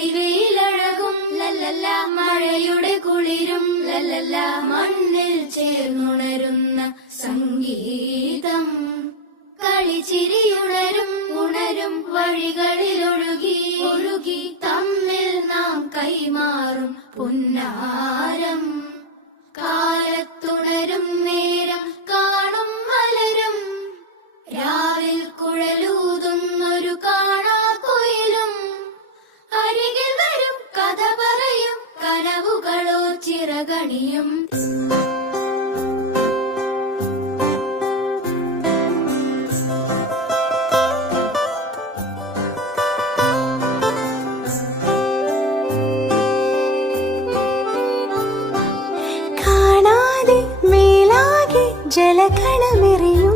പൊഴിവയിലഴകും ലല്ലല്ല, മഴയുടെ കുളിരും ലല്ലല്ല, മണ്ണിൽ ചേർന്നുണരുന്ന സംഗീതം. കളിച്ചിരിയുണരും ഉണരും വഴികളിലൊഴുകി ഒഴുകി തമ്മിൽ നാം കൈമാറും പുന്നാരം. കാലത്തുണരും നേരം കാണും മലരും, രാവിൽ കുഴലൂതുന്നൊരു കാണാക്കുയിലും. അരികിൽ വരും കഥ പറയും കനവുകളോ ചിറകണിയും. ജലകണമെറിയും